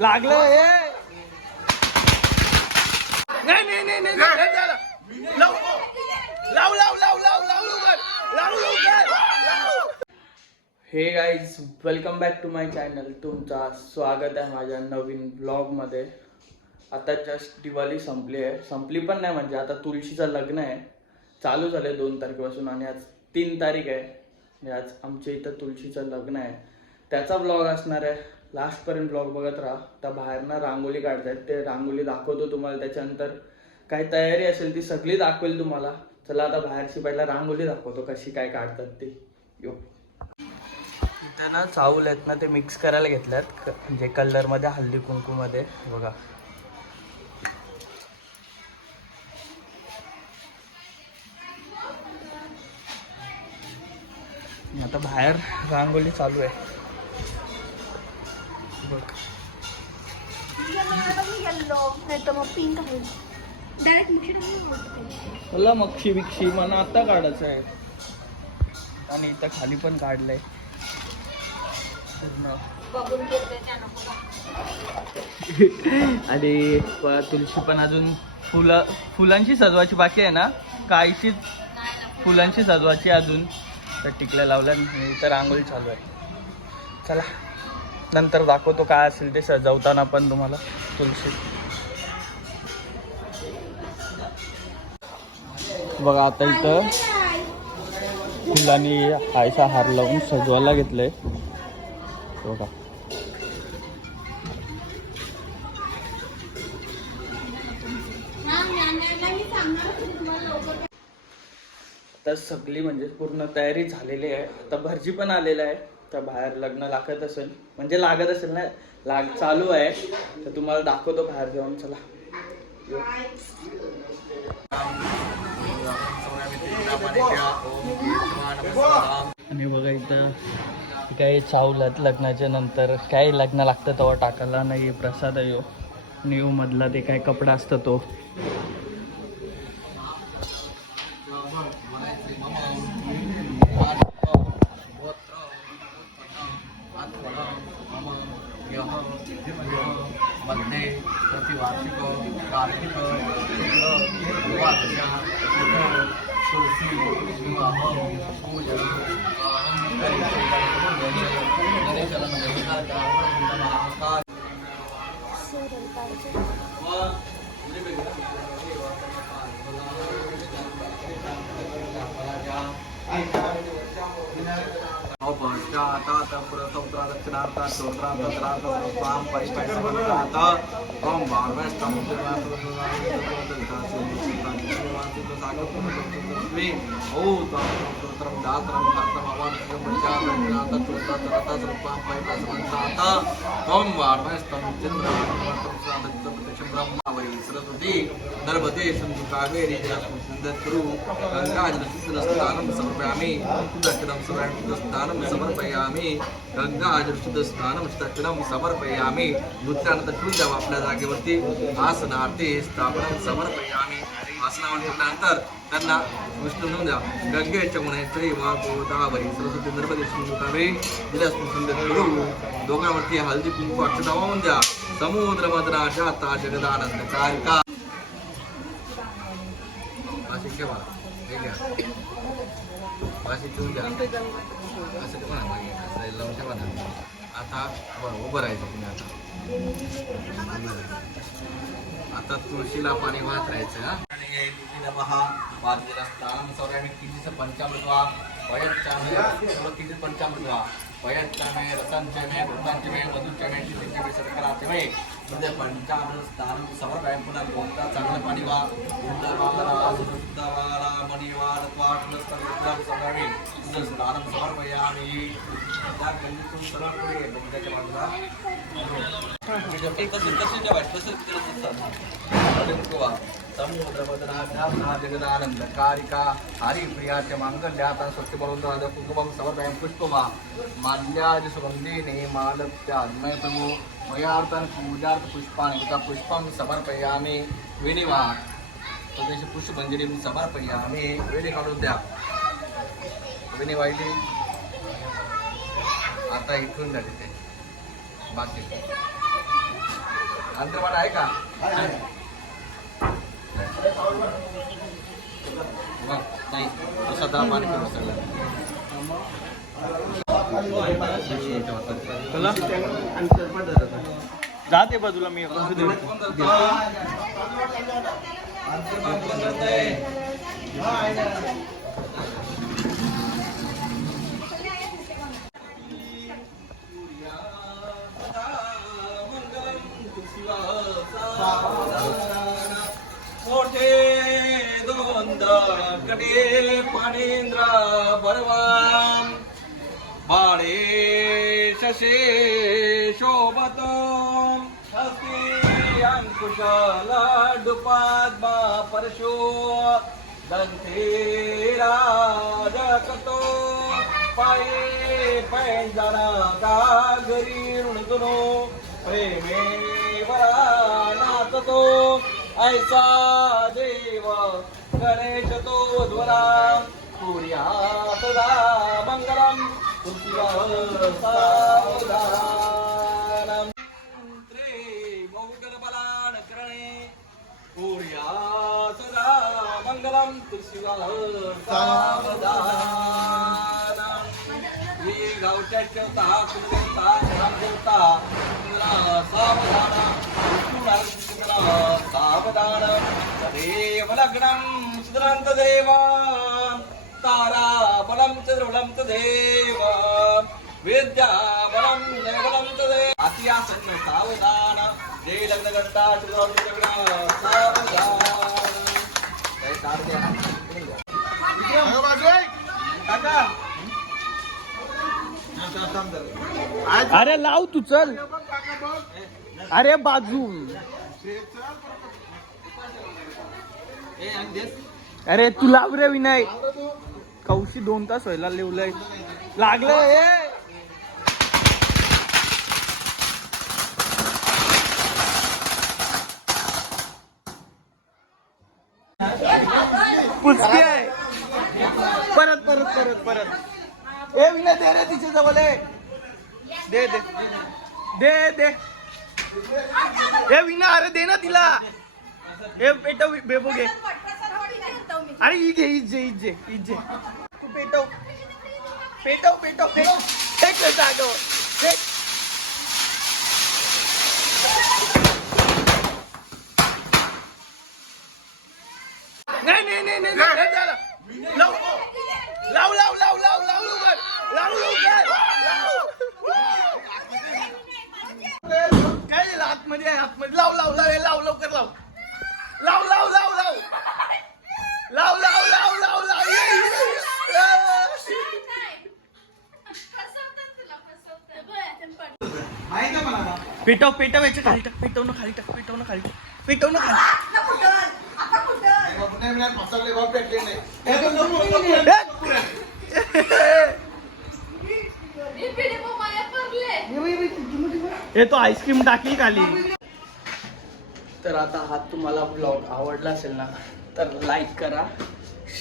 लागलं हे नाही नाही नाही नाही लाव लाव लाव लाव लाव लाव लाव. Hey guys, welcome back to my channel. तुमचा स्वागत आहे माझ्या नवीन ब्लॉगमध्ये. आता जस्ट दिवाळी संपली पण नाही, म्हणजे आता तुळशीचं लग्न आहे, चालू झालं 2 तारखेपासून आणि आज 3 तारीख आहे. म्हणजे आज आमच्या इथं तुळशीचं लग्न आहे, त्याचा ब्लॉग असणार आहे. लास्टपर्यंत ब्लॉग बघत राहा. आता बाहेरनं रांगोळी काढतायत, ते रांगोळी दाखवतो तुम्हाला. त्याच्यानंतर काही तयारी असेल ती सगळी दाखवेल तुम्हाला. चला आता बाहेरची पहिला रांगोळी दाखवतो कशी काय काढतात ते. यो इथं ना चावल आहेत ना, ते मिक्स करायला घेतल्यात, म्हणजे कलरमध्ये, हळदी कुंकूमध्ये. बघा आता बाहेर रांगोळी चालू आहे. बघ मला मक्षी बिक्षी मला आता काढायचं आहे. आणि इथं खाली पण काढलंय पूर्ण. आणि तुळशी पण अजून फुलांची सजवायची बाकी आहे ना, काहीशी फुलांची सजवायची अजून. तर टिकल्या लावल्या, इथं रांगोळी चालू आहे. चला नंतर दाखवतो काय असेल ते सजवताना पण तुम्हाला तुळशी. बघा आता इथं फुलांनी हायसा हार लावून सजवायला घेतलंय. बघा तर सगळी म्हणजे पूर्ण तयारी झालेली आहे. आता भरजी पण आलेला आहे. तर बाहेर लग्न लागत असेल, म्हणजे लागत असेल ना, चालू आहे. तर तुम्हाला दाखवतो बाहेर जाऊन. चला आणि बघा इथं काही चावलात लग्नाच्या नंतर, काय लग्न लागतं तेव्हा टाकायला नाही प्रसाद आहे. आणि मधला ते काय कपडा असतं तो. नर्मदे सिंधु कावेरी जलस्मिन् गंगाजलशुद्धस्नानं समर्पयामि. दक्षिणं समर्पयामि. समर्पयामि गंगाजलशुद्धस्नानं दक्षिणं समर्पयामि. नृत्यानंतर ठेवून द्यावं आपल्या जागेवरती. आसनार्थी स्थापनं समर्पयामि. आसनावर ठेवल्यानंतर त्यांना विष्णू घेऊन द्या. गंगेच्या गुणांचंही वा गोदावरी सरस्वती नर्मदे सिंधु कावेरी जलस्मिन् दोघांवरती हळदी कुंकू अक्षता वाहून द्या. समुद्र मदना जाता जगदानंद कारिका. वाशी ठेवा, हे घ्या, वाशी ठेवून द्या. असं ठेवा ना, असं लावून ठेवा ना. आता बरं उभं राहायचं तुम्ही. आता तुळशीला पाणी वाहत राहायचं. आणि पहा वाजलेला स्थान सौर्याने कितीचं पंचामृतवा वयच्चामे किती पंचामृतवा वयच्चामे रसांचमे वृत्तांचमे मधुचमे शिवचमे शतकराचमे म्हणजे पंचामृत स्थान समर्पयामि. पुन्हा कोणता चांगलं पाणी वा उद्धवाला सुद्धवाला मणिवार त्वाटलं समर्पयामि. तुझं स्थान समर्पयामि. त्या गल्लीतून सरळ पुढे त्याच्या बाजूला कसं ठेवायचं तसंच तिला समुद्रवदना जगदानंद कारिका हरिप्रियाच्या मांगल्याता स्वच्छ बरोबर कुंकुमं समर्पयामि. पुष्पमा माल्यादि सुगंधीने मालत्यान्मय प्रभो मयार्थान् पूजार्थ पुष्पाणि पुष्पं समर्पयामि. विनिवा स्वदेशी पुष्पंजली समर्पयामि. वेणी काढून द्या. वेणी वाहिली. आता इथून झाले ते बाकी अंतर्मान आहे का? मग नाही तसा दहा पाणी करू सगळं. चला जाते बाजूला मी मोठे दोंद कडे पाणींद्र बळवान बाळे शशे शोभत हस्ती अंकुश लाडुपाद्मा परशो दंते राजकतो पाये पैंजणा गागरी ऋणतुनो प्रेमे वरा नाचतो ऐसा देव गणेश तो द्वरा सूर्या सदा मंगलम सावधानम त्रे मंगल बलान करणे सूर्या सदा मंगलम तुलसीला सावधानम. हे गावच्या ठेवता कुलदेवता ग्रामदेवता सावधान सावधान तदेव लग्नं सुदरंत देव तारा बलं च द्रवलं तदेव विद्या बलं नैबलं तदेव अतियासन्न सावधान जय लग्न घंटा सावधान. अरे लाव तू चल. अरे बाजू. अरे तू लाव रे विनाय. कौशी 2 तास व्हायला लिवलंय लागलं हे. पुचकी आहे. परत परत परत परत. ए विनाय दे रे तिच्या जवळ आहे. दे दे दे दे. ए विना अरे दे ना तिला. ए पेटव बेबो घे. अरे ही घे इज्जे इज्जे इज्जे. तू पेटव पेटव पेटव फेक फेक जागो फेक. नाही नाही नाही नाही लाव लाव लाव लाव लाव लाव लवकर लाव लवकर काय झालं आतमध्ये आहे आतमध्ये. लाव लाव लाव लाव लवकर लाव लाव लाव लाव लाव लाव लाव लाव लाव लाव. पेटव पेटव याच्या खाली टाक. पेटवणं खाली टाक. पेटवणं खाली टाक. पेटवणं खाली. हे तो आईस्क्रीम टाकली खाली. तर आता हा तुम्हाला ब्लॉग आवडला असेल ना तर लाईक करा,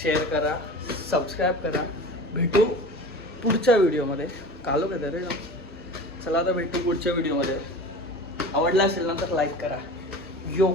शेअर करा, सबस्क्राईब करा. भेटू पुढच्या व्हिडिओमध्ये. कालो का रे. चला आता भेटू पुढच्या व्हिडिओमध्ये. आवडला असेल ना तर लाईक करा. यो.